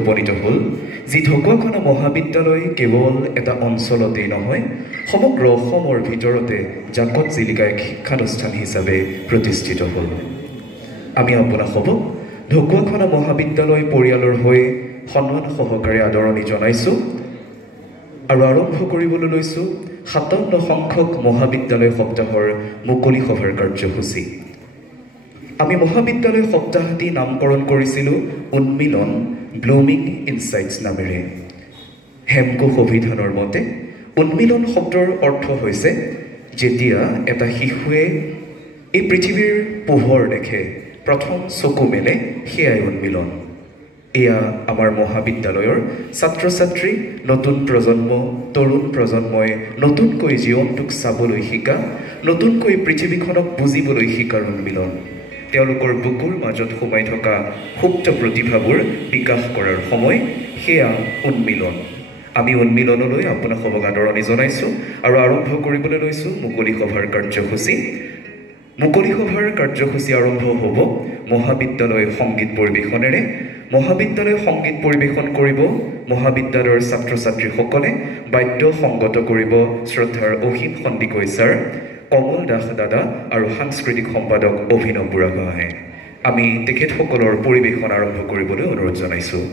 উপনীত হ'ল যি ঢকুৱাখানা মহাবিদ্যালয় কেৱল এটা অঞ্চলতেই নহয় সমগ্ৰ অসমৰ ভিতৰতে জাকত জিলিকা এক শিক্ষানুষ্ঠান হিচাপে প্ৰতিষ্ঠিত হ'ল। আমি আপোনাসবক ঢকুৱাখানা মহাবিদ্যালয় পৰিয়ালৰ হৈ সন্মান সহকাৰে আদৰণি জনাইছোঁ আৰু আৰম্ভ কৰিবলৈ লৈছোঁ 57 সংখ্যক মহাবিদ্যালয় সপ্তাহৰ মুকলি সভাৰ কাৰ্যসূচী। আমি মহাবিদ্যালয় সপ্তাহটি নামকৰণ কৰিছিলোঁ উন্মিলন ব্লুমিং ইনচাইটছ নামেৰে। হেমকোষ অভিধানৰ মতে উন্মিলন শব্দৰ অৰ্থ হৈছে যেতিয়া এটা শিশুৱে এই পৃথিৱীৰ পোহৰ দেখে প্ৰথম চকু মেলে সেয়াই উন্মিলন। এয়া আমাৰ মহাবিদ্যালয়ৰ ছাত্ৰ ছাত্ৰী নতুন প্ৰজন্ম তৰুণ প্ৰজন্মই নতুনকৈ জীৱনটোক চাবলৈ শিকা নতুনকৈ পৃথিৱীখনক বুজিবলৈ শিকাৰ উন্মিলন। তেওঁলোকৰ বুকুৰ মাজত সোমাই থকা সুপ্ত প্ৰতিভাবোৰ বিকাশ কৰাৰ সময় সেয়া উন্মিলন। আমি উন্মিলনলৈ আপোনাসবক আদৰণি জনাইছোঁ আৰু আৰম্ভ কৰিবলৈ লৈছোঁ মুকলি সভাৰ কাৰ্যসূচী। মুকলি সভাৰ কাৰ্যসূচী আৰম্ভ হ'ব মহাবিদ্যালয় সংগীত পৰিৱেশনেৰে। মহাবিদ্যালয় সংগীত পৰিৱেশন কৰিব মহাবিদ্যালয়ৰ ছাত্ৰ ছাত্ৰীসকলে। বাদ্য সংগত কৰিব শ্ৰদ্ধাৰ অসীম সন্দিকৈ ছাৰ, কমল দাস দাদা আৰু সাংস্কৃতিক সম্পাদক অভিনৱ বুঢ়াগোহাঁয়ে। আমি তেখেতসকলৰ পৰিৱেশন আৰম্ভ কৰিবলৈ অনুৰোধ জনাইছোঁ।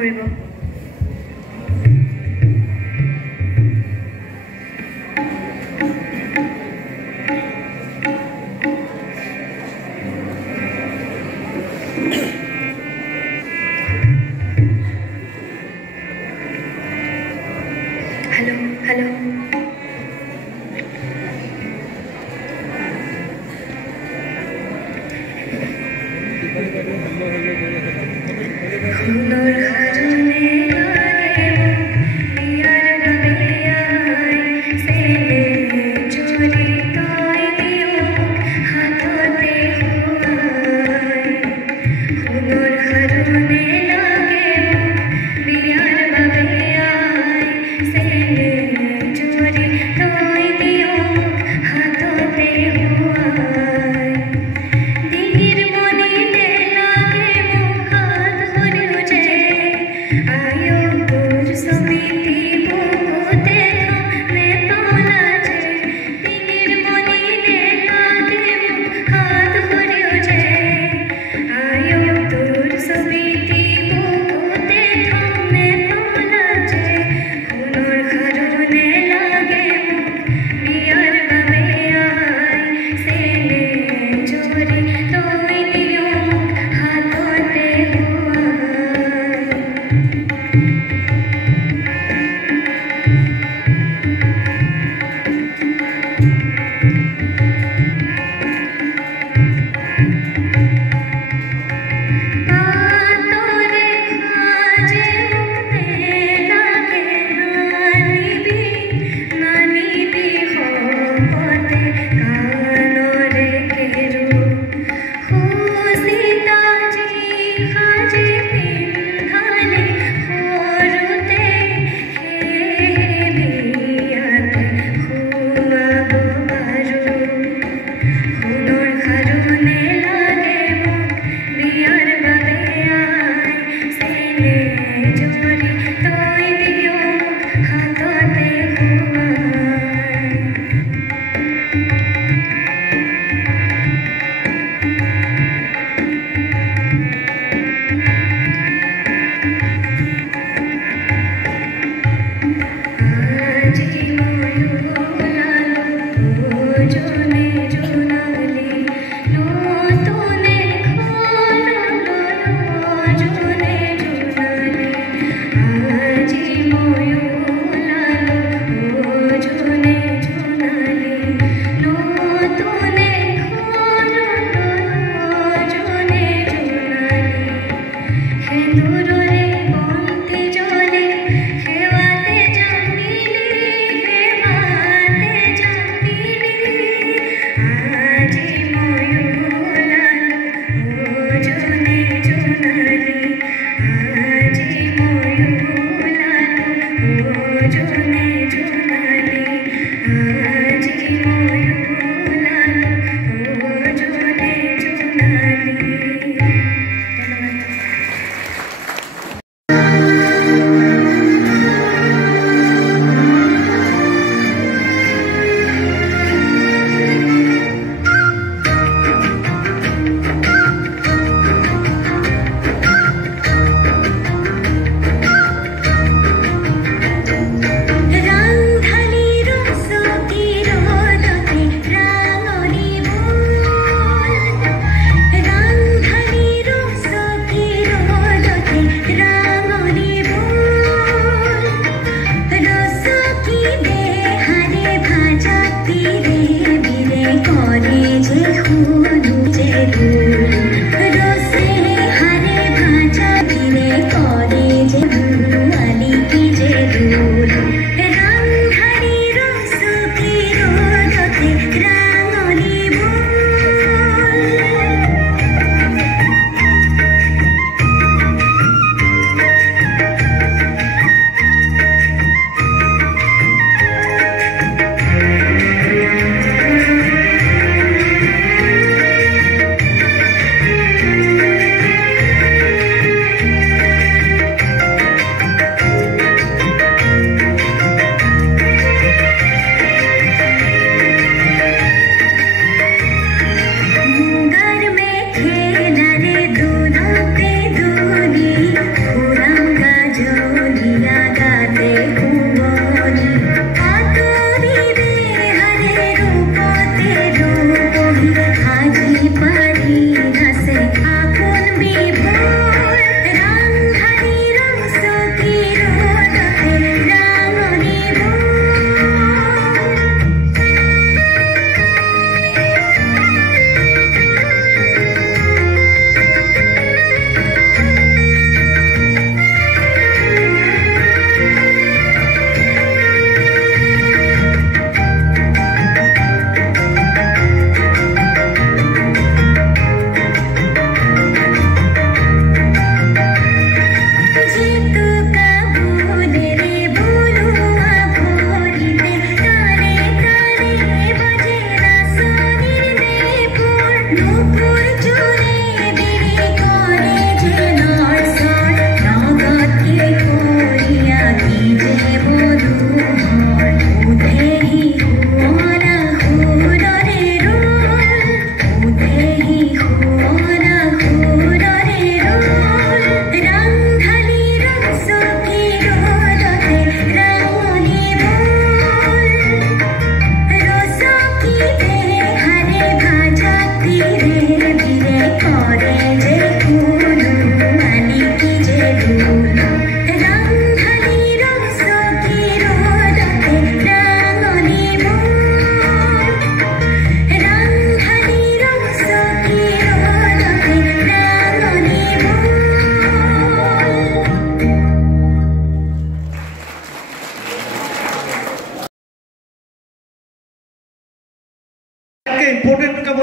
ধৰিব।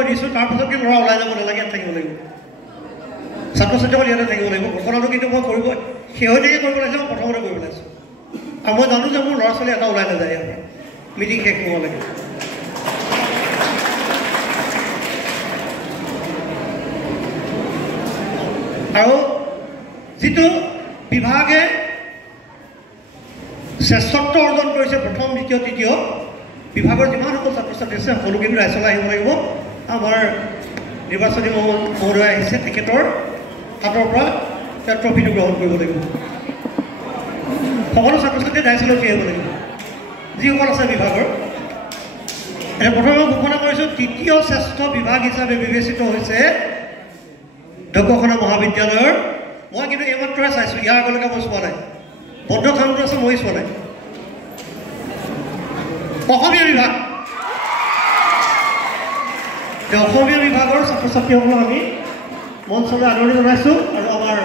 দিছোঁ তাৰপিছত কিন্তু ল'ৰা ওলাই যাব নালাগে, ইয়াত থাকিব লাগিব। ছাত্ৰ ছাত্ৰীসকল ইয়াতে থাকিব লাগিব। ঘোষণাটো কিন্তু মই কৰিব শেহতীয়াকৈ কৰিব লাগিছে, মই প্ৰথমতে কৰিব লাগিছোঁ। আৰু মই জানো যে মোৰ ল'ৰা ছোৱালী এটা ওলাই নাযায় ইয়াৰ পৰা, মিটিং শেষ কৰিব লাগে। আৰু যিটো বিভাগে শ্ৰেষ্ঠত্ব অৰ্জন কৰিছে প্ৰথম, দ্বিতীয়, তৃতীয় বিভাগৰ যিমানসকল ছাত্ৰ ছাত্ৰী আছে সকলো কিন্তু ৰাইজলৈ আহিব লাগিব। আমাৰ নিৰ্বাচনী মহোদয় আহিছে, তেখেতৰ হাতৰ পৰা তেওঁ ট্ৰফিটো গ্ৰহণ কৰিব লাগিব। সকলো ছাত্ৰ ছাত্ৰীয়ে ৰাইজলৈ উঠি আহিব লাগিব যিসকল আছে বিভাগৰ। এতিয়া প্ৰথমে ঘোষণা কৰিছোঁ, তৃতীয় শ্ৰেষ্ঠ বিভাগ হিচাপে বিবেচিত হৈছে ঢকুৱাখানা মহাবিদ্যালয়ৰ। মই কিন্তু এইমাত্ৰহে চাইছোঁ, ইয়াৰ আগলৈকে মই চোৱা নাই। বদ্ধ খানটো আছে, মই চোৱা নাই। অসমীয়া বিভাগ, অসমীয়া বিভাগৰ ছাত্ৰ ছাত্ৰীসকলক আমি মঞ্চলৈ আদৰণি জনাইছোঁ আৰু আমাৰ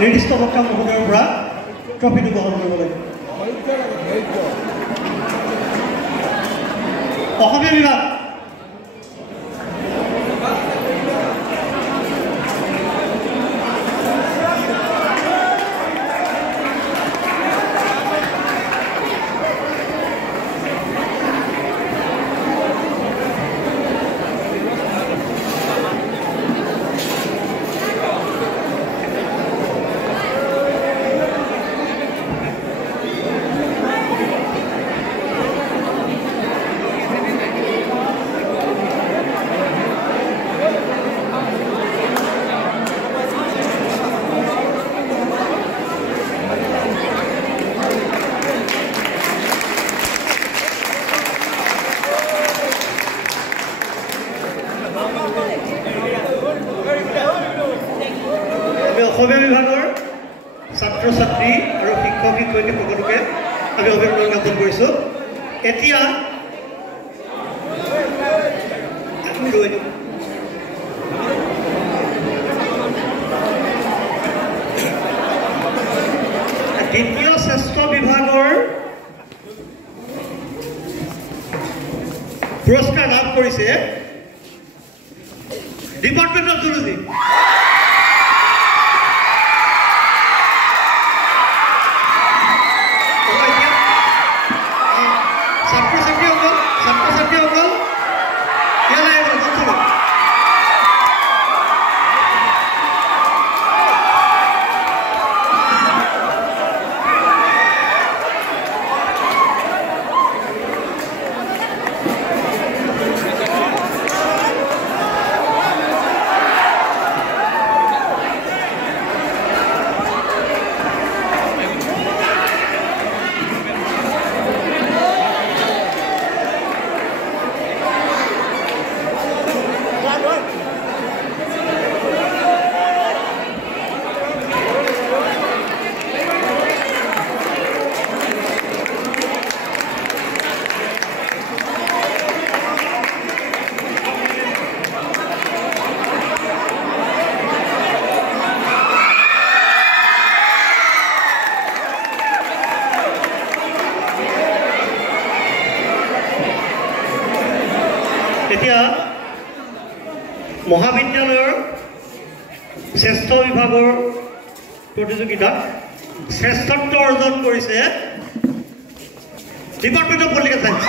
নিৰ্দিষ্ট বক্তা মহোদয়ৰ পৰা ট্ৰফিটো গ্ৰহণ কৰিব লাগে। অসমীয়া বিভাগ অসমীয়া বিভাগৰ ছাত্ৰ ছাত্ৰী আৰু শিক্ষক শিক্ষয়িত্ৰী সকলোকে আমি অভিনন্দন জ্ঞাপন কৰিছোঁ। এতিয়া দ্বিতীয় শ্ৰেষ্ঠ বিভাগৰ পুৰস্কাৰ লাভ কৰিছে ডিপাৰ্টমেণ্ট অফ জুলজি। এতিয়া মহাবিদ্যালয়ৰ শ্ৰেষ্ঠ বিভাগৰ প্ৰতিযোগিতাত শ্ৰেষ্ঠত্ব অৰ্জন কৰিছে ডিপাৰ্টমেণ্ট অফ পলিটিকেল চায়েন্স।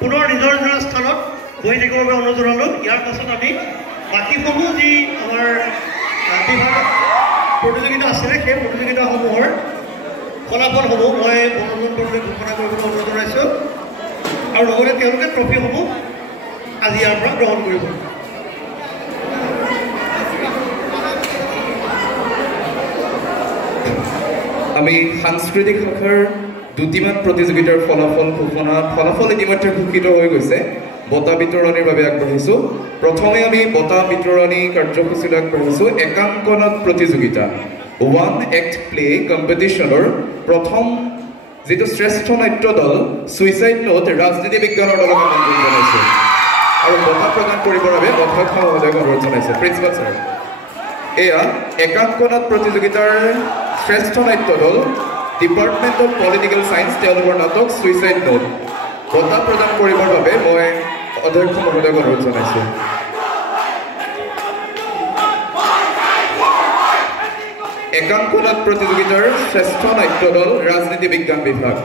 পুনৰ নিজৰ নিজৰ স্থানত বহি থাকিবৰ বাবে অনুৰোধ জনালোঁ। ইয়াৰ পাছত আমি বাকীসমূহ যি আমাৰ বিভাগত প্ৰতিযোগিতা আছিলে সেই প্ৰতিযোগিতাসমূহৰ ফলাফলসমূহ মই মনোৰঞ্জন বৰুৱাই ঘোষণা কৰিবলৈ অনুৰোধ জনাইছোঁ আৰু লগতে তেওঁলোকে ট্ৰফিসমূহ আজি ইয়াৰ পৰা গ্ৰহণ কৰিব। আমি সাংস্কৃতিক শাখাৰ দুটিমান প্ৰতিযোগিতাৰ ফলাফল ইতিমধ্যে ঘোষিত হৈ গৈছে। বঁটা বিতৰণিৰ বাবে আগবাঢ়িছোঁ। প্ৰথমে আমি বঁটা বিতৰণি কাৰ্যসূচীলৈ আগবাঢ়িছোঁ। একাংকনাট প্ৰতিযোগিতা ওৱান এক্ট প্লে কম্পিটিশ্যনৰ প্ৰথম যিটো শ্ৰেষ্ঠ নাট্য দল ছুইচাইড নোট ৰাজনীতি বিজ্ঞানৰ দলক আমন্ত্ৰণ জনাইছোঁ আৰু বঁটা প্ৰদান কৰিবৰ বাবে অধ্যক্ষ মহোদয়ক অনুৰোধ জনাইছোঁ। প্ৰিন্সিপাল ছাৰ, এয়া একাংকনাট প্ৰতিযোগিতাৰ শ্ৰেষ্ঠ নাট্য দল ডিপাৰ্টমেণ্ট অফ পলিটিকেল ছায়েন্স, তেওঁলোকৰ নাটক ছুইচাইড নোট বঁটা প্ৰদান কৰিবৰ বাবে মই অধ্যক্ষ মহোদয়ক অনুৰোধ জনাইছোঁ। একাংকনাট প্ৰতিযোগিতাৰ শ্ৰেষ্ঠ নাট্য দল ৰাজনীতি বিজ্ঞান বিভাগ।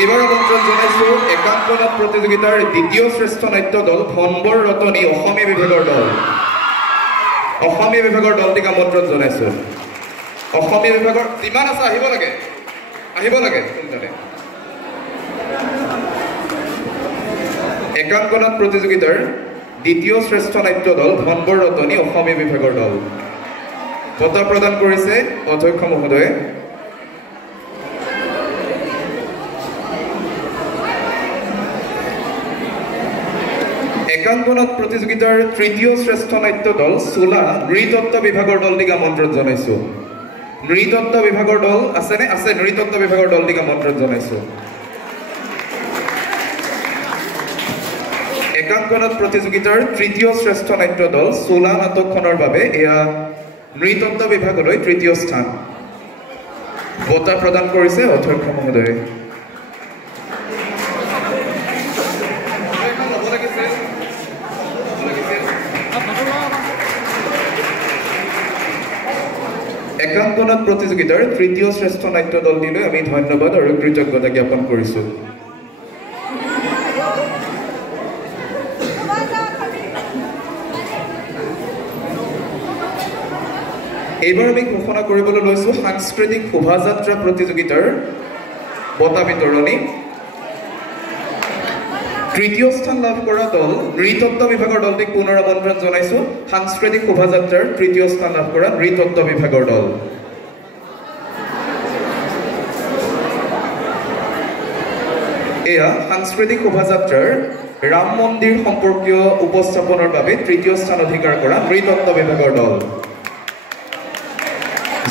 এইবাৰ আমন্ত্ৰণ জনাইছোঁ একাংকনাট প্ৰতিযোগিতাৰ দ্বিতীয় শ্ৰেষ্ঠ নাট্য দল ধনবৰ ৰতনী অসমীয়া বিভাগৰ দল। অসমীয়া বিভাগৰ দলটিক আমন্ত্ৰণ জনাইছোঁ। অসমীয়া বিভাগৰ যিমান আছে আহিব লাগে সোনকালে। একাংকনাট প্ৰতিযোগিতাৰ দ্বিতীয় শ্ৰেষ্ঠ নাট্য দল ধনবৰ ৰতনী অসমীয়া বিভাগৰ দল। বঁটা প্ৰদান কৰিছে অধ্যক্ষ মহোদয়ে। একাংকনাট প্ৰতিযোগিতাৰ তৃতীয় শ্ৰেষ্ঠ নাট্য দল চোলা নৃতত্ব বিভাগৰ দলটিক আমন্ত্ৰণ জনাইছোঁ। নৃতত্ব বিভাগৰ দল আছেনে? আছে। নৃতত্ব বিভাগৰ দলটিক আমন্ত্ৰণ জনাইছোঁ। একাংকনাট প্ৰতিযোগিতাৰ তৃতীয় শ্ৰেষ্ঠ নাট্য দল চোলা নাটকখনৰ বাবে এয়া নৃতত্ব বিভাগলৈ তৃতীয় স্থান। বঁটা প্ৰদান কৰিছে অধ্যক্ষ মহোদয়ে। একাংকনাট প্ৰতিযোগিতাৰ তৃতীয় শ্ৰেষ্ঠ নাট্য দলটিলৈ আমি ধন্যবাদ আৰু কৃতজ্ঞতা জ্ঞাপন কৰিছোঁ। এইবাৰ আমি ঘোষণা কৰিবলৈ লৈছোঁ সাংস্কৃতিক শোভাযাত্ৰা প্ৰতিযোগিতাৰ বঁটা বিতৰণি। তৃতীয় স্থান লাভ কৰা দল নৃতত্ব বিভাগৰ দলটিক পুনৰ আমন্ত্ৰণ জনাইছোঁ। সাংস্কৃতিক শোভাযাত্ৰাৰ তৃতীয় স্থান লাভ কৰা নৃতত্ব বিভাগৰ দল। এয়া সাংস্কৃতিক শোভাযাত্ৰাৰ ৰাম মন্দিৰ সম্পৰ্কীয় উপস্থাপনৰ বাবে তৃতীয় স্থান অধিকাৰ কৰা নৃতত্ব বিভাগৰ দল।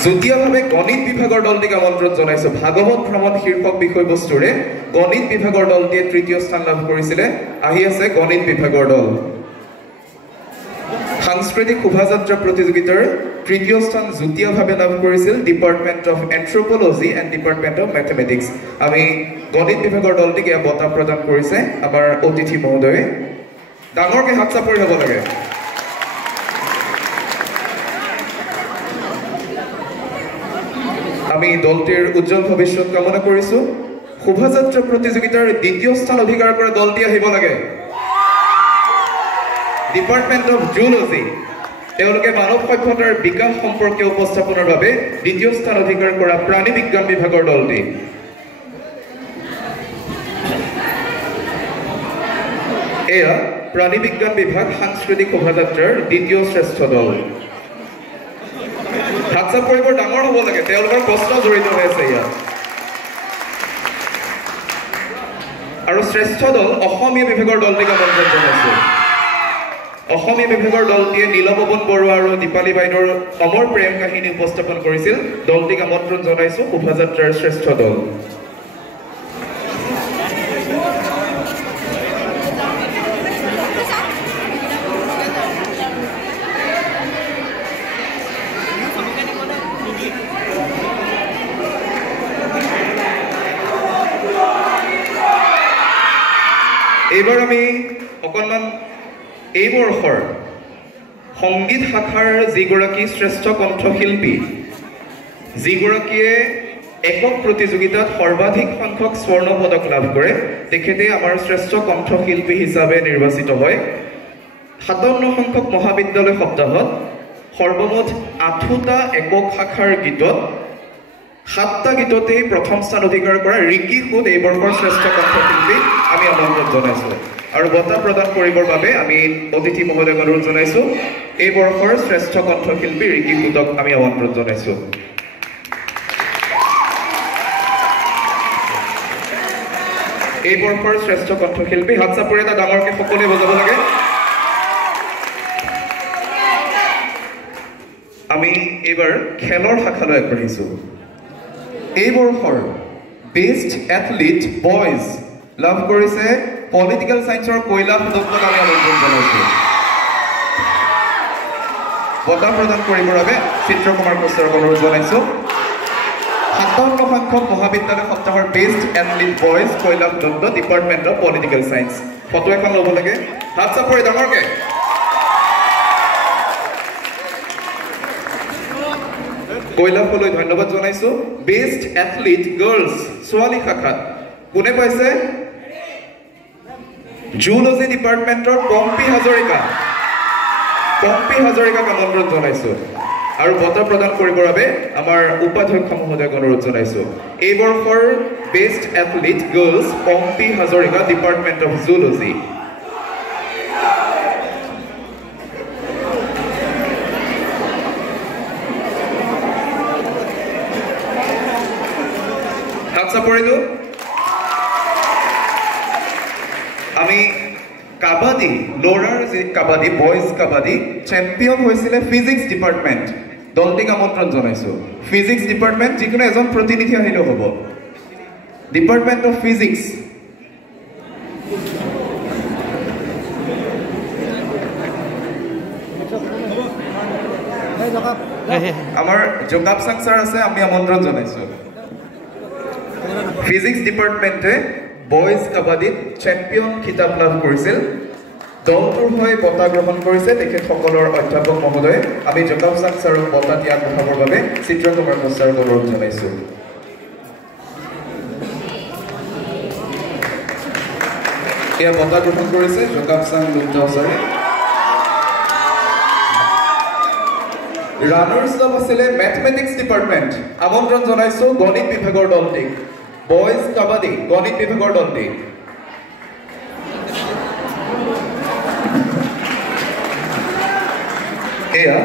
যুটীয়াভাৱে গণিত বিভাগৰ দলটিক আমন্ত্ৰণ জনাইছোঁ। ভাগৱত ভ্ৰমণ শীৰ্ষক বিষয়বস্তুৰে গণিত বিভাগৰ দলটিয়ে তৃতীয় স্থান লাভ কৰিছিলে। আহি আছে গণিত বিভাগৰ দল। সাংস্কৃতিক শোভাযাত্ৰা প্ৰতিযোগিতাৰ তৃতীয় স্থান যুটীয়াভাৱে লাভ কৰিছিল department of anthropology and department of mathematics. আমি গণিত বিভাগৰ দলটিক এয়া বঁটা প্ৰদান কৰিছে আমাৰ অতিথি মহোদয়ে। ডাঙৰকৈ হাত চাপৰি হ'ব লাগে। আমি দলটিৰ উজ্জ্বল ভৱিষ্যত কামনা কৰিছোঁ। শোভাযাত্ৰা প্ৰতিযোগিতাৰ দ্বিতীয় স্থান অধিকাৰ কৰা দলটি আহিব লাগে ডিপাৰ্টমেণ্ট অফ জুলজি। তেওঁলোকে মানৱ সভ্যতাৰ বিকাশ সম্পৰ্কীয় উপস্থাপনৰ বাবে দ্বিতীয় স্থান অধিকাৰ কৰা প্ৰাণী বিজ্ঞান বিভাগৰ দলটি। এয়া প্ৰাণী বিজ্ঞান বিভাগ সাংস্কৃতিক শোভাযাত্ৰাৰ দ্বিতীয় শ্ৰেষ্ঠ দল। হাত চাপৰিবোৰ ডাঙৰ হ'ব লাগে, তেওঁলোকৰ কষ্ট জড়িত হৈ আছে ইয়াত। আৰু শ্ৰেষ্ঠ দল অসমীয়া বিভাগৰ দলটিক আমন্ত্ৰণ জনাইছোঁ। অসমীয়া বিভাগৰ দলটিয়ে নীলপৱন বৰুৱা আৰু দীপালী বাইদেউৰ অমৰ প্ৰেম কাহিনী উপস্থাপন কৰিছিল। দলটিক আমন্ত্ৰণ জনাইছোঁ শোভাযাত্ৰাৰ শ্ৰেষ্ঠ দল। এইবাৰ আমি অকণমান এই বৰ্ষৰ সংগীত শাখাৰ যিগৰাকী শ্ৰেষ্ঠ কণ্ঠশিল্পী, যিগৰাকীয়ে একক প্ৰতিযোগিতাত সৰ্বাধিক সংখ্যক স্বৰ্ণ পদক লাভ কৰে তেখেতে আমাৰ শ্ৰেষ্ঠ কণ্ঠশিল্পী হিচাপে নিৰ্বাচিত হয় 57 সংখ্যক মহাবিদ্যালয় সপ্তাহত সৰ্বমুঠ 8টা একক শাখাৰ গীতত 7টা গীততেই প্ৰথম স্থান অধিকাৰ কৰা ৰিকি খুদ এই বৰ্ষৰ শ্ৰেষ্ঠ কণ্ঠশিল্পী আমি আমন্ত্ৰণ জনাইছো আৰু বঁটা প্ৰদান কৰিবৰ বাবে আমি অতিথি মহোদয়ক অনুৰোধ জনাইছো এই বৰ্ষৰ শ্ৰেষ্ঠ কণ্ঠশিল্পী ৰিকি খুদক আমি আমন্ত্ৰণ জনাইছো এই বৰ্ষৰ শ্ৰেষ্ঠ কণ্ঠশিল্পী হাত চাপৰি এটা ডাঙৰকে সকলোৱে বজাব লাগে আমি এবাৰ খেলৰ শাখালৈ আগবাঢ়িছো এই বৰ্ষৰ বেষ্ট এথলিট বয়জ লাভ কৰিছে পলিটিকেল সায়েন্সৰ কৈলাশ দত্তক আমি আমন্ত্ৰণ জনাইছো বঁটা প্ৰদান কৰিবৰ বাবে চিত্ৰকুমাৰ কোচৰক অনুৰোধ জনাইছো 57 সংখ্যক মহাবিদ্যালয় সপ্তাহৰ best athlete boys Kailash Dutta department of political science photo এখন ল'ব লাগে হাত চাপৰি ডাঙৰকে কৈলাশলৈ ধন্যবাদ জনাইছো বেষ্ট এথলিট গাৰ্লছ ছোৱালী শাখাত কোনে পাইছে জুলজি ডিপাৰ্টমেণ্টৰ পম্পী হাজৰিকাক আমন্ত্ৰণ জনাইছো আৰু বঁটা প্ৰদান কৰিবৰ বাবে আমাৰ উপাধ্যক্ষ মহোদয়ক অনুৰোধ জনাইছো এই বৰ্ষৰ best athlete girls Pompi Hazarika department of zoology চাপৰিলো আমি কাবাডী ল'ৰাৰ যে কাবাডী বয়জ কাবাডী চেম্পিয়ন হৈছিলে ফিজিক্স ডিপাৰ্টমেণ্ট দলটিক আমন্ত্ৰণ জনাইছো ফিজিক্স ডিপাৰ্টমেণ্ট যিকোনো এজন প্ৰতিনিধি আহিলেও হ'ব ডিপাৰ্টমেণ্ট অফ ফিজিক্স আমাৰ যোগাব চাং ছাৰ আছে আমি আমন্ত্ৰণ জনাইছো ফিজিক্স ডিপাৰ্টমেণ্টে বয়জ কাবাডীত চেম্পিয়ন খিতাপ লাভ কৰিছিল দলটোৰ হৈ বঁটা গ্ৰহণ কৰিছে তেখেতসকলৰ অধ্যাপক মহোদয়ে আমি যোগাব চাং ছাৰক বঁটা দিয়া আগবঢ়াবৰ বাবে চিত্ৰকুমাৰ কোচ ছাৰক অনুৰোধ জনাইছো এয়া বঁটা গ্ৰহণ কৰিছে যোগাব চাং লুণ্টাও ছাৰে ৰানাৰ্ছ আপ আছিলে মেথমেটিক্স ডিপাৰ্টমেণ্ট আমন্ত্ৰণ জনাইছো গণিত বিভাগৰ দলটিক বয়জ কাবাডী গণিত বিভাগৰ দলটি এয়া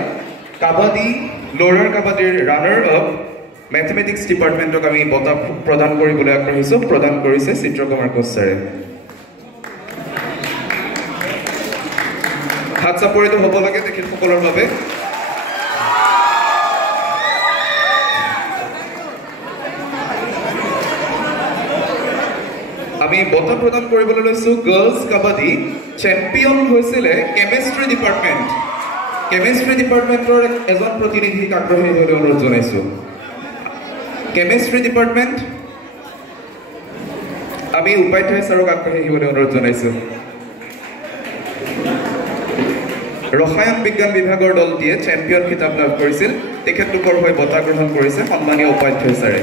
কাবাডী ল'ৰাৰ কাবাডীৰ ৰানাৰ আপ মেথমেটিক্স ডিপাৰ্টমেণ্টক আমি বঁটা প্ৰদান কৰিবলৈ আগবাঢ়িছো প্ৰদান কৰিছে চিত্ৰকুমাৰ কোচ ছাৰে হাত চাপৰিটো হ'ব লাগে তেখেতসকলৰ বাবে আমি বঁটা প্ৰদান কৰিবলৈ লৈছো গাৰ্লছ কাবাডী চেম্পিয়ন হৈছিলে কেমিষ্ট্ৰি ডিপাৰ্টমেণ্টৰ এজন প্ৰতিনিধিক আগ্ৰহী হৈ অনুৰোধ জনাইছো কেমিষ্ট্ৰি ডিপাৰ্টমেণ্ট আমি উপাধ্যায় ছাৰক আগ্ৰহী হৈ অনুৰোধ জনাইছো ৰসায়ন বিজ্ঞান বিভাগৰ দলটিয়ে চেম্পিয়ন খিতাপ লাভ কৰিছিল তেখেতলোকৰ হৈ বঁটা গ্ৰহণ কৰিছে সন্মানীয় উপাধ্যায় ছাৰে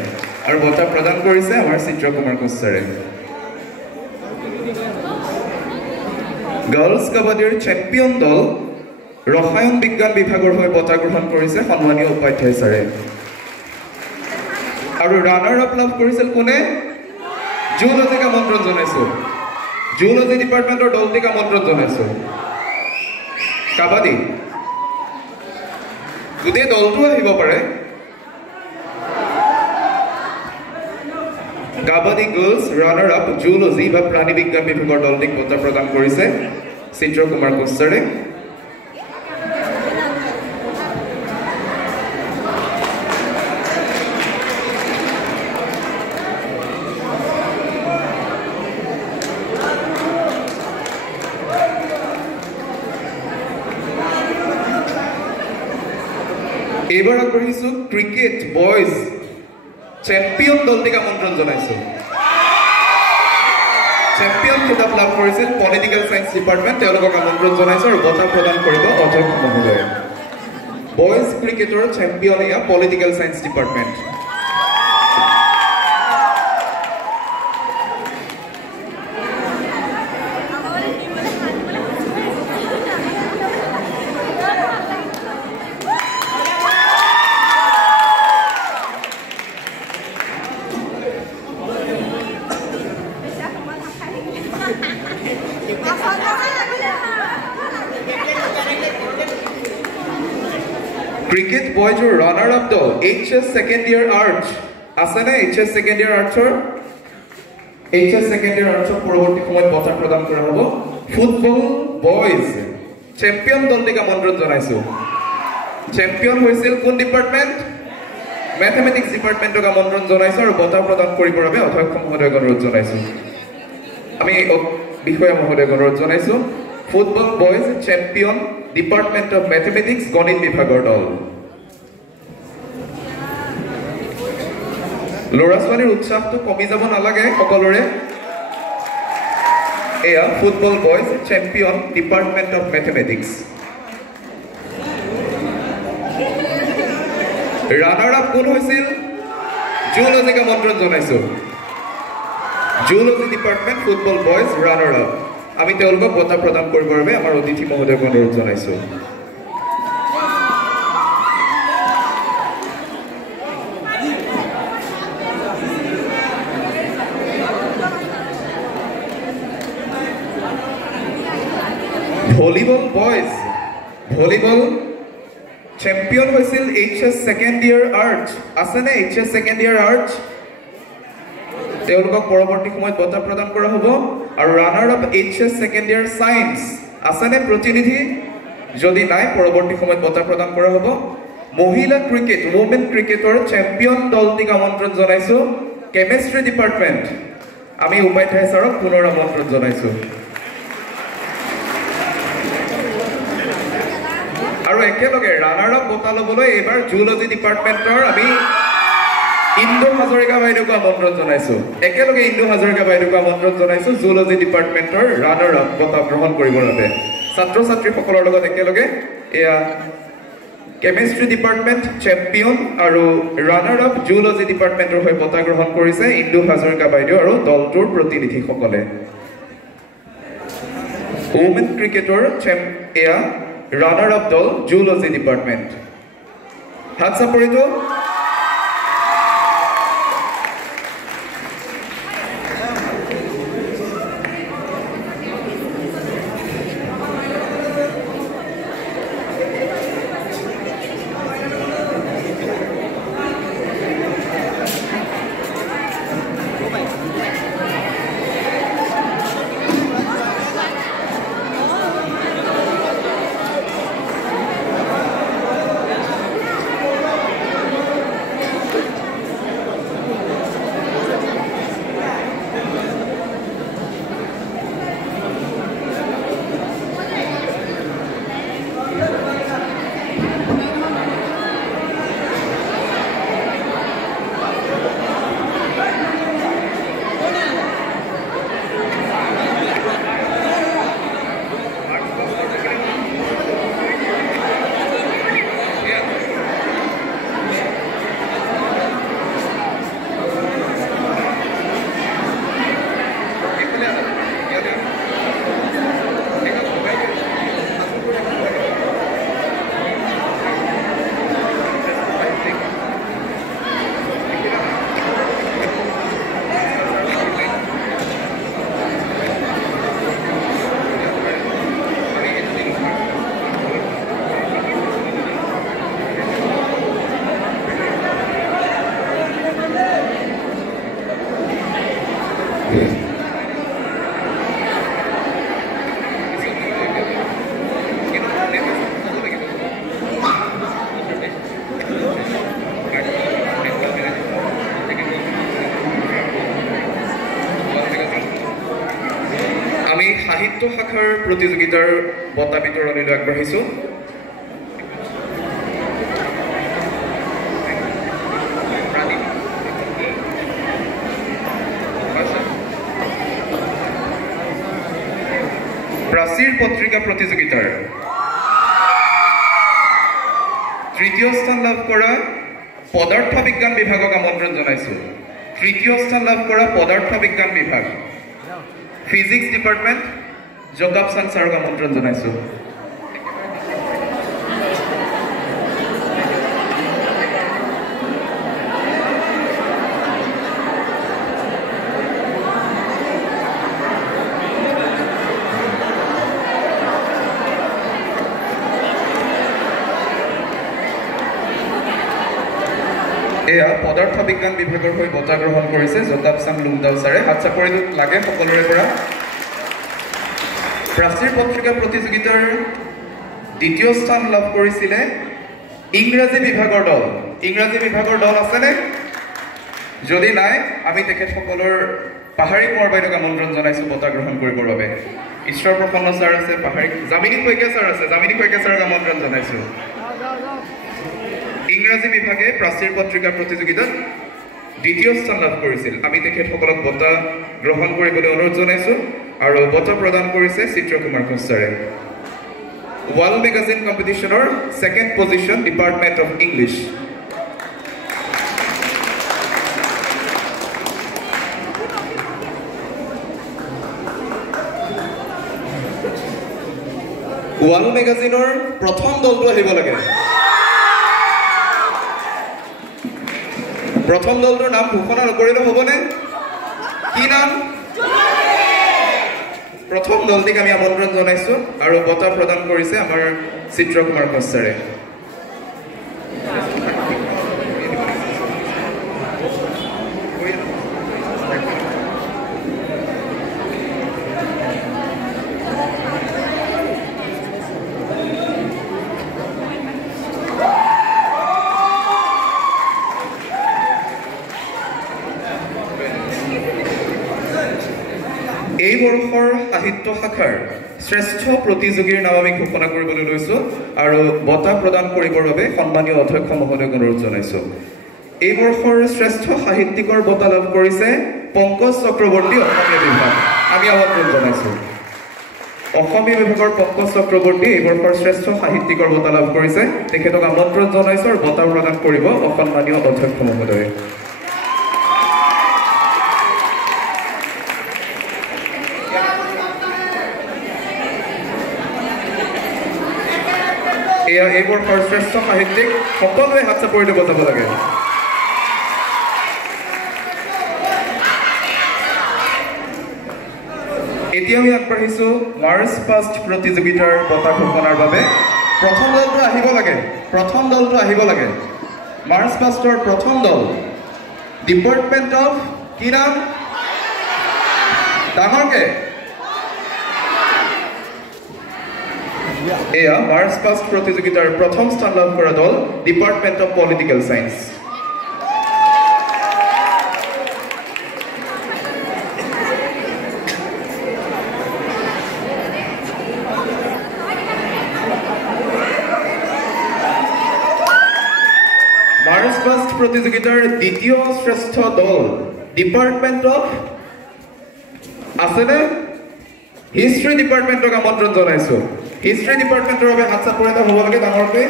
আৰু বঁটা প্ৰদান কৰিছে আমাৰ চিত্ৰকুমাৰ কোচ ছাৰে গাৰ্লছ কাবাডীৰ চেম্পিয়ন দল ৰসায়ন বিজ্ঞান বিভাগৰ হৈ বঁটা গ্ৰহণ কৰিছে সন্মানীয় উপাধ্যায় ছাৰে আৰু ৰানাৰ আপ লাভ কৰিছিল কোনে জুলজিক আমন্ত্ৰণ জনাইছো জুলজি ডিপাৰ্টমেণ্টৰ দলটিক আমন্ত্ৰণ জনাইছো কাবাডী গোটেই দলটো আহিব পাৰে kabaddi girls runner up zoology বা প্ৰাণী বিজ্ঞান বিভাগৰ দলটিক বঁটা প্ৰদান কৰিছে চিত্ৰকুমাৰ কোচ ছাৰে এইবাৰ আগবাঢ়িছো ক্ৰিকেট বয়জ চেম্পিয়ন দলটিক আমন্ত্ৰণ জনাইছো চেম্পিয়ন খিতাপ লাভ কৰিছিল পলিটিকেল সায়েন্স ডিপাৰ্টমেণ্ট তেওঁলোকক আমন্ত্ৰণ জনাইছো আৰু বঁটা প্ৰদান কৰিব অধ্যক্ষ মহোদয়ে বয়জ ক্ৰিকেটৰ চেম্পিয়ন এয়া পলিটিকেল সায়েন্স ডিপাৰ্টমেণ্ট ক্ৰিকেট বয়জৰ ৰানাৰ আপ দল HS সেকেন্ড ইয়াৰ আৰ্টছ আছে নে HS সেকেন্ড ইয়াৰ আৰ্টছৰ HS সেকেন্ড ইয়াৰ আৰ্টছৰ পৰৱৰ্তী সময়ত বঁটা প্ৰদান কৰা হ'ব ফুটবল বয়জ চেম্পিয়ন দলটিক আমন্ত্ৰণ জনাইছো চেম্পিয়ন হৈছিল কোন ডিপাৰ্টমেণ্ট মেথমেটিক্স ডিপাৰ্টমেণ্টক আমন্ত্ৰণ জনাইছো আৰু বঁটা প্ৰদান কৰিবৰ বাবে অধ্যক্ষ মহোদয়ক অনুৰোধ জনাইছো আমি বিষয়া মহোদয়ক অনুৰোধ জনাইছো football boys champion department of mathematics গণিত বিভাগৰ দল ল'ৰা ছোৱালীৰ উৎসাহটো কমি যাব নালাগে সকলোৰে এয়া football boys champion department of mathematics runner up কোন হৈছিল জুলজিক আমন্ত্ৰণ জনাইছো zoology department football boys runner up আমি তেওঁলোকক বঁটা প্ৰদান কৰিবৰ বাবে আমাৰ অতিথি মহোদয়ক অনুৰোধ জনাইছো ভলিবল বয়জ ভলিবল চেম্পিয়ন হৈছিল HS সেকেন্ড ইয়াৰ আৰ্টছ আছে নে HS সেকেন্ড ইয়াৰ আৰ্টছ তেওঁলোকক পৰৱৰ্তী সময়ত বঁটা প্ৰদান কৰা হ'ব আৰু ৰানাৰ আপ HS সেকেন্ড ইয়াৰ সায়েন্স আছে নে প্ৰতিনিধি যদি নাই পৰৱৰ্তী সময়ত বঁটা প্ৰদান কৰা হ'ব মহিলা ক্ৰিকেট ওমেন ক্ৰিকেটৰ চেম্পিয়ন দলটিক আমন্ত্ৰণ জনাইছো কেমিষ্ট্ৰি ডিপাৰ্টমেণ্ট আমি উপাধ্যায় ছাৰক পুনৰ আমন্ত্ৰণ জনাইছো আৰু একেলগে ৰানাৰ আপ বঁটা ল'বলৈ এইবাৰ জুলজি ডিপাৰ্টমেণ্টৰ আমি ইন্দু হাজৰিকা বাইদেউক আমন্ত্ৰণ জনাইছো একেলগে ইন্দু হাজৰিকা বাইদেউক আমন্ত্ৰণ জনাইছো জুলজি ডিপাৰ্টমেণ্টৰ ৰানাৰ আপ বঁটা গ্ৰহণ কৰিবৰ বাবে ছাত্ৰ ছাত্ৰীসকলৰ লগত একেলগে এয়া কেমিষ্ট্ৰি ডিপাৰ্টমেণ্ট চেম্পিয়ন আৰু ৰানাৰ আপ জুলজি ডিপাৰ্টমেণ্টৰ হৈ বঁটা গ্ৰহণ কৰিছে ইন্দু হাজৰিকা বাইদেউ আৰু দলটোৰ প্ৰতিনিধিসকলে ওমেন ক্ৰিকেটৰ এয়া ৰানাৰ আপ দল জুলজি ডিপাৰ্টমেণ্ট হাত চাপৰিটো সাহিত্য শাখাৰ প্ৰতিযোগিতাৰ বঁটা বিতৰণলৈ আগবাঢ়িছো প্ৰাচীৰ পত্ৰিকা প্ৰতিযোগিতাৰ তৃতীয় স্থান লাভ কৰা পদাৰ্থ বিজ্ঞান বিভাগক আমন্ত্ৰণ জনাইছো তৃতীয় স্থান লাভ কৰা পদাৰ্থ বিজ্ঞান বিভাগ ফিজিক্স ডিপাৰ্টমেণ্ট জকাব চান ছাৰক আমন্ত্ৰণ জনাইছো এয়া পদাৰ্থ বিজ্ঞান বিভাগৰ হৈ বঁটা গ্ৰহণ কৰিছে জতাবচাং লুংদাও ছাৰে। হাত চাপৰিটো লাগে সকলোৰে পৰা। প্ৰাচীৰ পত্ৰিকা প্ৰতিযোগিতাৰ দ্বিতীয় স্থান লাভ কৰিছিলে ইংৰাজী বিভাগৰ দল। ইংৰাজী বিভাগৰ দল আছেনে? যদি নাই আমি তেখেতসকলৰ পাহাৰী কোঁৱৰ বাইদেউক আমন্ত্ৰণ জনাইছোঁ বঁটা গ্ৰহণ কৰিবৰ বাবে। ঈশ্বৰ প্ৰসন্ন ছাৰ আছে, পাহাৰী জামিনী শইকীয়া ছাৰ আছে, জামিনী শইকীয়া ছাৰক আমন্ত্ৰণ জনাইছোঁ। ইংৰাজী বিভাগে প্ৰাচীৰ পত্ৰিকা প্ৰতিযোগিতাত দ্বিতীয় স্থান লাভ কৰিছিল। আমি তেখেতসকলক বঁটা গ্ৰহণ কৰিবলৈ অনুৰোধ জনাইছোঁ আৰু বঁটা প্ৰদান কৰিছে চিত্ৰকুমাৰ ঘোষ ছাৰে। ৱাল মেগাজিন কম্পিটিশ্যনৰ second position department of English. Wall মেগাজিনৰ প্ৰথম দলটো আহিব লাগে। প্ৰথম দলটোৰ নাম ঘোষণা নকৰিলে হ'বনে? কি নাম? প্ৰথম দলটিক আমি আমন্ত্ৰণ জনাইছোঁ আৰু বঁটা প্ৰদান কৰিছে আমাৰ চিত্ৰকুমাৰ ঘোষ ছাৰে। এই বৰ্ষৰ সাহিত্য শাখাৰ শ্ৰেষ্ঠ প্ৰতিযোগীৰ নাম আমি ঘোষণা কৰিবলৈ লৈছোঁ আৰু বঁটা প্ৰদান কৰিবৰ বাবে সন্মানীয় অধ্যক্ষ মহোদয়ক অনুৰোধ জনাইছোঁ। এই বৰ্ষৰ শ্ৰেষ্ঠ সাহিত্যিকৰ বঁটা লাভ কৰিছে পংকজ চক্ৰৱৰ্তী, অসমীয়া বিভাগ। আমি আমন্ত্ৰণ জনাইছোঁ। অসমীয়া বিভাগৰ পংকজ চক্ৰৱৰ্তী এই বৰ্ষৰ শ্ৰেষ্ঠ সাহিত্যিকৰ বঁটা লাভ কৰিছে। তেখেতক আমন্ত্ৰণ জনাইছোঁ আৰু বঁটা প্ৰদান কৰিব অসন্মানীয় অধ্যক্ষ মহোদয়ে। এয়া এই বৰ্ষৰ শ্ৰেষ্ঠ সাহিত্যিক। সকলোৱে হাত চাপৰিটো বজাব লাগে। এতিয়া আমি আগবাঢ়িছোঁ মাৰ্চ পাষ্ট প্ৰতিযোগিতাৰ বঁটা ঘোষণাৰ বাবে। প্ৰথম দলটো আহিব লাগে, প্ৰথম দলটো আহিব লাগে। মাৰ্চ পাষ্টৰ প্ৰথম দল ডিপাৰ্টমেণ্ট অফ কি নাম? ডাঙৰকে এয়া মাৰ্চ পাষ্ট প্ৰতিযোগিতাৰ প্ৰথম স্থান লাভ কৰা দল department of political science. March past প্ৰতিযোগিতাৰ দ্বিতীয় শ্ৰেষ্ঠ দল ডিপাৰ্টমেণ্ট অফ আছেনে? হিষ্ট্ৰী ডিপাৰ্টমেণ্টক আমন্ত্ৰণ জনাইছোঁ। হিষ্ট্ৰী ডিপাৰ্টমেণ্টৰ বাবে হাত চাপৰিত হ'ব লাগে ডাঙৰকৈ।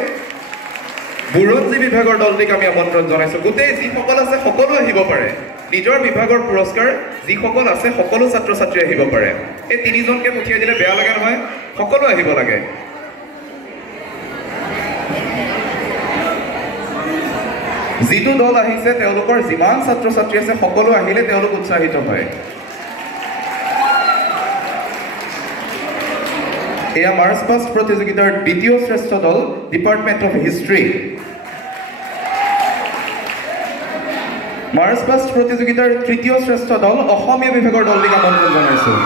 বুৰঞ্জী বিভাগৰ দলটিক আমি আমন্ত্ৰণ জনাইছোঁ। গোটেই যিসকল আছে সকলো আহিব পাৰে। নিজৰ বিভাগৰ পুৰস্কাৰ যিসকল আছে সকলো ছাত্ৰ ছাত্ৰী আহিব পাৰে। এই তিনিজনকে পঠিয়াই দিলে বেয়া লাগে নহয়, সকলো আহিব লাগে। যিটো দল আহিছে তেওঁলোকৰ যিমান ছাত্ৰ ছাত্ৰী আছে সকলো আহিলে তেওঁলোক উৎসাহিত হয়। এয়া মাৰ্চ পাষ্ট প্ৰতিযোগিতাৰ দ্বিতীয় শ্ৰেষ্ঠ দল department of history. March past প্ৰতিযোগিতাৰ তৃতীয় শ্ৰেষ্ঠ দল অসমীয়া বিভাগৰ দলটিক আমন্ত্ৰণ জনাইছোঁ।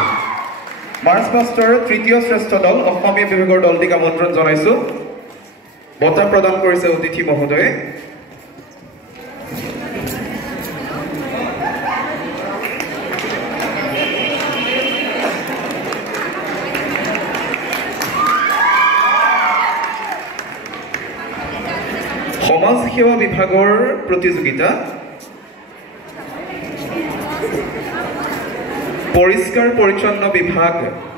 মাৰ্চ পাষ্টৰ তৃতীয় শ্ৰেষ্ঠ দল অসমীয়া বিভাগৰ দলটিক আমন্ত্ৰণ জনাইছোঁ। বঁটা প্ৰদান কৰিছে অতিথি মহোদয়ে। সমাজ সেৱা বিভাগৰ প্ৰতিযোগিতা পৰিষ্কাৰ পৰিচ্ছন্ন বিভাগ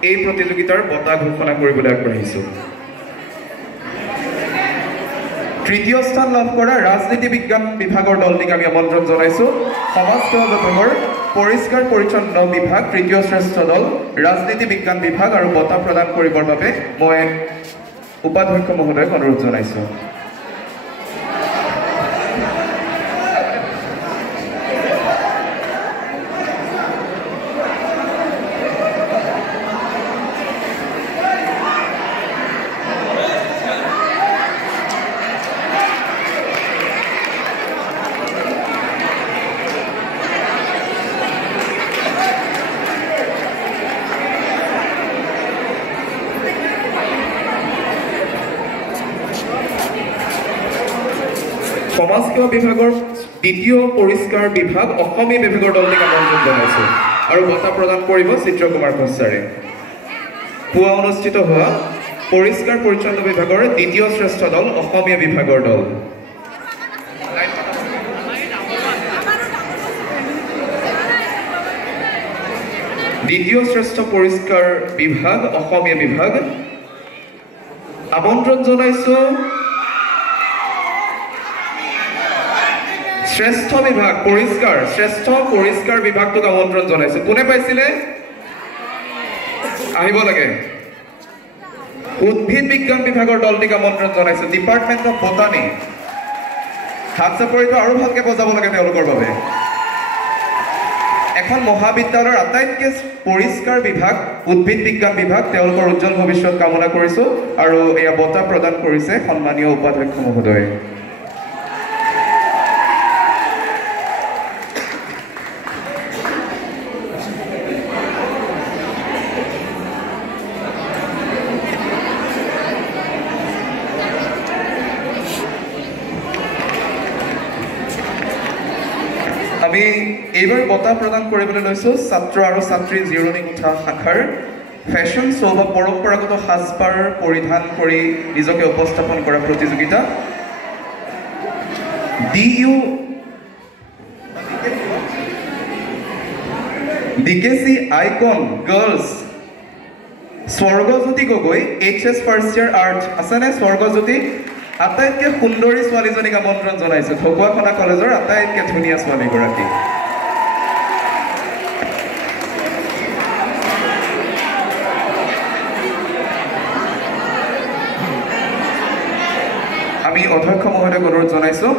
এই প্ৰতিযোগিতাৰ বঁটা ঘোষণা কৰিবলৈ আগবাঢ়িছোঁ। তৃতীয় স্থান লাভ কৰা ৰাজনীতি বিজ্ঞান বিভাগৰ দলটিক আমি আমন্ত্ৰণ জনাইছোঁ। সমাজ সেৱা বিভাগৰ পৰিষ্কাৰ পৰিচ্ছন্ন বিভাগ তৃতীয় শ্ৰেষ্ঠ দল ৰাজনীতি বিজ্ঞান বিভাগ আৰু বঁটা প্ৰদান কৰিবৰ বাবে মই উপাধ্যক্ষ মহোদয়ক অনুৰোধ জনাইছোঁ। সমাজ সেৱা বিভাগৰ দ্বিতীয় পৰিষ্কাৰ বিভাগ অসমীয়া বিভাগৰ দলটিক আমন্ত্ৰণ জনাইছোঁ আৰু বঁটা প্ৰদান কৰিব চিত্ৰকুমাৰ কোঁচাৰে পুৱা অনুষ্ঠিত হোৱা পৰিষ্কাৰ পৰিচ্ছন্ন বিভাগৰ দ্বিতীয় শ্ৰেষ্ঠ দল অসমীয়া বিভাগৰ দল দ্বিতীয় শ্ৰেষ্ঠ পৰিষ্কাৰ বিভাগ অসমীয়া বিভাগ আমন্ত্ৰণ জনাইছোঁ শ্ৰেষ্ঠ বিভাগ শ্ৰেষ্ঠ পৰিষ্কাৰ বিভাগটোক আমন্ত্ৰণ জনাইছোঁ কোনে পাইছিলে আহিব লাগে উদ্ভিদ বিজ্ঞান বিভাগৰ দলটিক আমন্ত্ৰণ জনাইছোঁ ডিপাৰ্টমেণ্ট অফ বটানী হাত চাপৰিটো আৰু ভালকে বজাব লাগে তেওঁলোকৰ বাবে এখন মহাবিদ্যালয়ৰ আটাইতকৈ পৰিষ্কাৰ বিভাগ উদ্ভিদ বিজ্ঞান বিভাগ তেওঁলোকৰ উজ্জ্বল ভৱিষ্যত কামনা কৰিছোঁ আৰু এয়া বঁটা প্ৰদান কৰিছে সন্মানীয় উপাধ্যক্ষ মহোদয়ে আমি এইবাৰ বঁটা প্ৰদান কৰিবলৈ লৈছোঁ ছাত্ৰ আৰু ছাত্ৰীৰ জিৰণি কোঠা শাখাৰ ফেশ্বন শ্ব' বা পৰম্পৰাগত সাজপাৰ পৰিধান কৰি নিজকে উপস্থাপন কৰা প্ৰতিযোগিতা DKC icon girls Swargajyoti Gogoi HS first year art আছেনে স্বৰ্গজ্যোতি আটাইতকৈ সুন্দৰী ছোৱালীজনীক আমন্ত্ৰণ জনাইছোঁ ঢকুৱাখানা কলেজৰ আটাইতকৈ ধুনীয়া ছোৱালীগৰাকী আমি অধ্যক্ষ মহোদয়ক অনুৰোধ জনাইছোঁ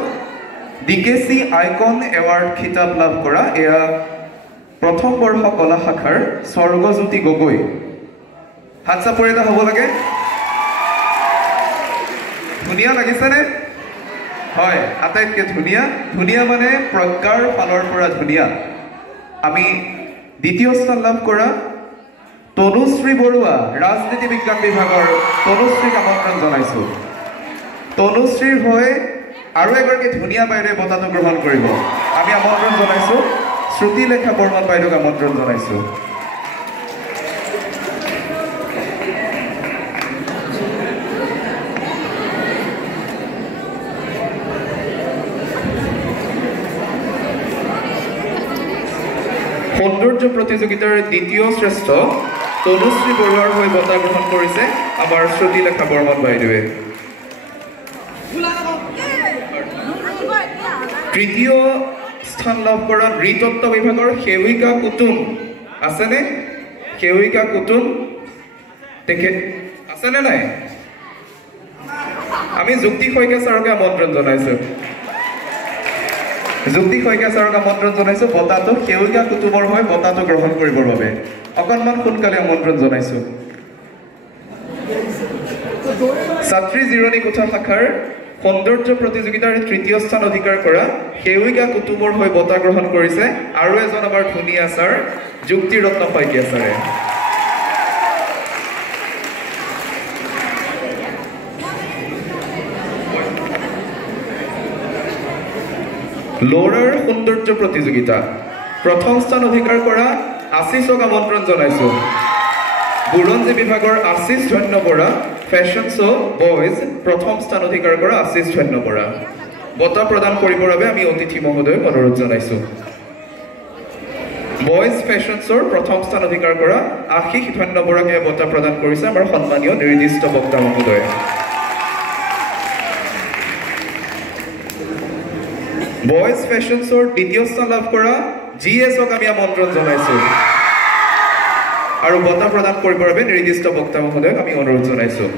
DKC আইকন এৱাৰ্ড খিতাপ লাভ কৰা এয়া প্ৰথম বৰ্ষ কলা শাখাৰ স্বৰ্গজ্যোতি গগৈ হাত চাপৰি এটা হ'ব লাগে ধুনীয়া লাগিছেনে হয় আটাইতকৈ ধুনীয়া মানে প্ৰজ্ঞাৰ ফালৰ পৰা ধুনীয়া আমি দ্বিতীয় স্থান লাভ কৰা তনুশ্ৰী বৰুৱা ৰাজনীতি বিজ্ঞান বিভাগৰ তনুশ্ৰীক আমন্ত্ৰণ জনাইছোঁ তনুশ্ৰীৰ হৈ আৰু এগৰাকী ধুনীয়া বাইদেৱে বঁটাটো গ্ৰহণ কৰিব আমি আমন্ত্ৰণ জনাইছোঁ শ্ৰুতিলেখা বৰ্মন বাইদেউক আমন্ত্ৰণ জনাইছোঁ সৌন্দৰ্য প্ৰতিযোগিতাৰ দ্বিতীয় শ্ৰেষ্ঠ তনুশ্ৰী বৰুৱাৰ হৈ বঁটা গ্ৰহণ কৰিছে আমাৰ শ্ৰুতিলেখা বৰ্মন বাইদেৱে তৃতীয় স্থান লাভ কৰা নৃতত্ব বিভাগৰ সেৱিকা কুতুম আছেনে সেৱিকা কুতুম তেখেত আছেনে নাই আমি যুক্তি শইকীয়া ছাৰকে আমন্ত্ৰণ জনাইছোঁ বঁটাটো সেউজীয়া কুতুমৰ হৈ বঁটাটো গ্ৰহণ কৰিবৰ বাবে অকণমান সোনকালে আমন্ত্ৰণ জনাইছোঁ ছাত্ৰী জিৰণি কোঠা শাখাৰ সৌন্দৰ্য প্ৰতিযোগিতাৰ তৃতীয় স্থান অধিকাৰ কৰা সেউজীয়া কুতুমৰ হৈ বঁটা গ্ৰহণ কৰিছে আৰু এজন আমাৰ ধুনীয়া ছাৰ যুক্তিৰত্ন শইকীয়া ছাৰে লৰাৰ সৌন্দৰ্য প্ৰতিযোগিতা প্ৰথম স্থান অধিকাৰ কৰা আশিষক আমন্ত্ৰণ জনাইছোঁ বুৰঞ্জী বিভাগৰ আশিষ ধন্য বৰা ফেশ্বন শ্ব' বয়জ প্ৰথম স্থান অধিকাৰ কৰা আশিষ ধন্য বৰা বঁটা প্ৰদান কৰিবৰ বাবে আমি অতিথি মহোদয়ক অনুৰোধ জনাইছোঁ বয়জ ফেশ্বন শ্ব'ৰ প্ৰথম স্থান অধিকাৰ কৰা আশিষ ধন্য বৰাকে বঁটা প্ৰদান কৰিছে আমাৰ সন্মানীয় নিৰ্দিষ্ট বক্তা মহোদয়ে বয়জ ফেশ্বন শ্ব'ৰ দ্বিতীয় স্থান লাভ কৰা GSক আমি আমন্ত্ৰণ জনাইছোঁ আৰু বঁটা প্ৰদান কৰিবৰ বাবে নিৰ্দিষ্ট বক্তা মহোদয়ক আমি অনুৰোধ জনাইছোঁ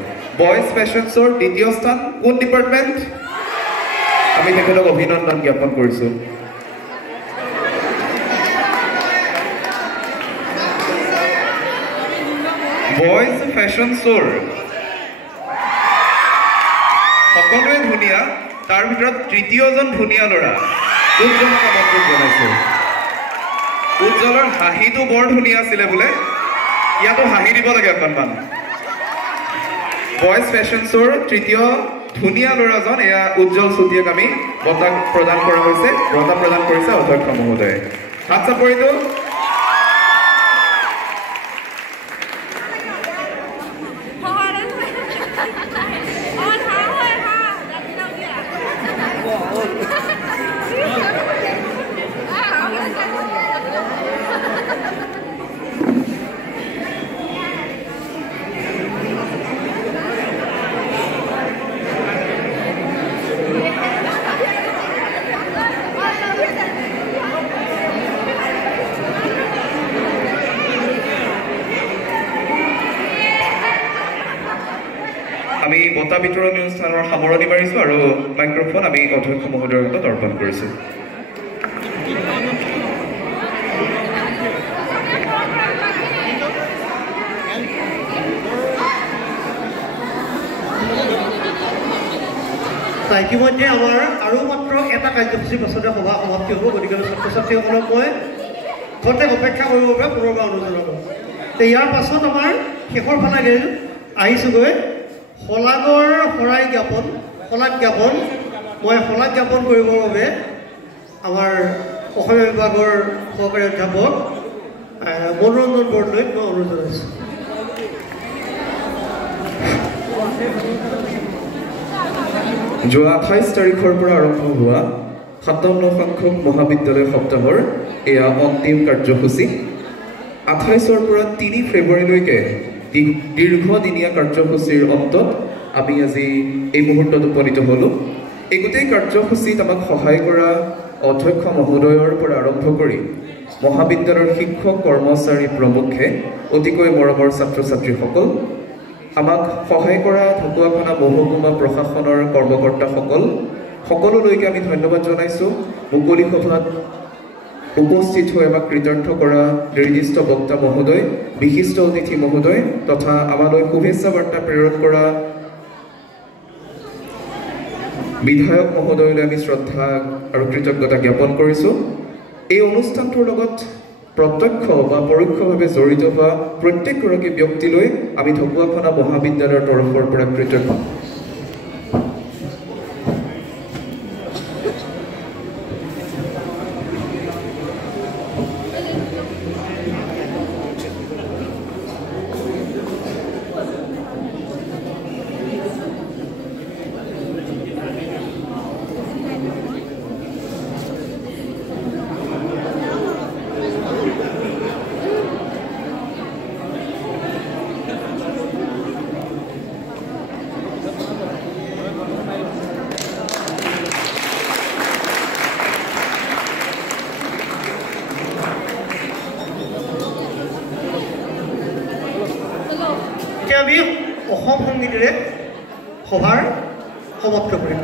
বয়জ ফেশ্বন শ্ব'ৰ দ্বিতীয় স্থান কোন ডিপাৰ্টমেণ্ট আমি তেখেতক অভিনন্দন জ্ঞাপন কৰিছোঁ বয়জ ফেশ্বন শ্ব'ৰ সকলোৱে ধুনীয়া তাৰ ভিতৰত তৃতীয়জন ধুনীয়া ল'ৰা উজ্জ্বলক আমন্ত্ৰণ জনাইছোঁ উজ্জ্বলৰ হাঁহিটো বৰ ধুনীয়া আছিলে বোলে ইয়াতো হাঁহি দিব লাগে অকণমান বয়জ ফেশ্বন শ্ব'ৰ তৃতীয় ধুনীয়া ল'ৰাজন এয়া উজ্জ্বল চুতীয়াক আমি বঁটা প্ৰদান কৰা হৈছে বঁটা প্ৰদান কৰিছে অধ্যক্ষ মহোদয়ে হাত চাপৰিটো আমি বঁটা বিতৰণী অনুষ্ঠানৰ সামৰণি মাৰিছোঁ আৰু মাইক্ৰফোন আমি অধ্যক্ষ মহোদয়ৰ হাতত অৰ্পণ কৰিছোঁ ইতিমধ্যে আমাৰ আৰু মাত্ৰ এটা কাৰ্যসূচীৰ পাছতে সভা সমাপ্তি হ'ব গতিকে ছাত্ৰ ছাত্ৰীসকলক মই ঘৰতে অপেক্ষা কৰিবৰ বাবে পুনৰবাৰ অনুৰোধ জনালোঁ ইয়াৰ পাছত আমাৰ শেষৰ ফালে আহিছোঁগৈ শলাগৰ শৰাই জ্ঞাপন মই শলাগ জ্ঞাপন কৰিবৰ বাবে আমাৰ অসমীয়া বিভাগৰ সহকাৰী অধ্যাপক মনোৰঞ্জন বৰদলৈক মই অনুৰোধ জনাইছোঁ যোৱা 28 তাৰিখৰ পৰা আৰম্ভ হোৱা 57 সংখ্যক মহাবিদ্যালয় সপ্তাহৰ এয়া অন্তিম কাৰ্যসূচী 28ৰ পৰা 3 ফেব্ৰুৱাৰীলৈকে দীৰ্ঘদিনীয়া কাৰ্যসূচীৰ অন্তত আমি আজি এই মুহূৰ্তত উপনীত হ'লোঁ এই গোটেই কাৰ্যসূচীত আমাক সহায় কৰা অধ্যক্ষ মহোদয়ৰ পৰা আৰম্ভ কৰি মহাবিদ্যালয়ৰ শিক্ষক কৰ্মচাৰী প্ৰমুখে অতিকৈ মৰমৰ ছাত্ৰ ছাত্ৰীসকল আমাক সহায় কৰা ঢকুৱাখানা মহকুমা প্ৰশাসনৰ কৰ্মকৰ্তাসকল সকলোলৈকে আমি ধন্যবাদ জনাইছোঁ মুকলি সভাত উপস্থিত হৈ আমাক কৃতাৰ্থ কৰা নিৰ্দিষ্ট বক্তা মহোদয় বিশিষ্ট অতিথি মহোদয় তথা আমালৈ শুভেচ্ছা বাৰ্তা প্ৰেৰণ কৰা বিধায়ক মহোদয়লৈ আমি শ্ৰদ্ধা আৰু কৃতজ্ঞতা জ্ঞাপন কৰিছোঁ এই অনুষ্ঠানটোৰ লগত প্ৰত্যক্ষ বা পৰোক্ষভাৱে জড়িত হোৱা প্ৰত্যেকগৰাকী ব্যক্তিলৈ আমি ঢকুৱাখানা মহাবিদ্যালয়ৰ তৰফৰ পৰা কৃতজ্ঞ আমি অসম সংগীতেৰে সভাৰ সমাপ্ত কৰিম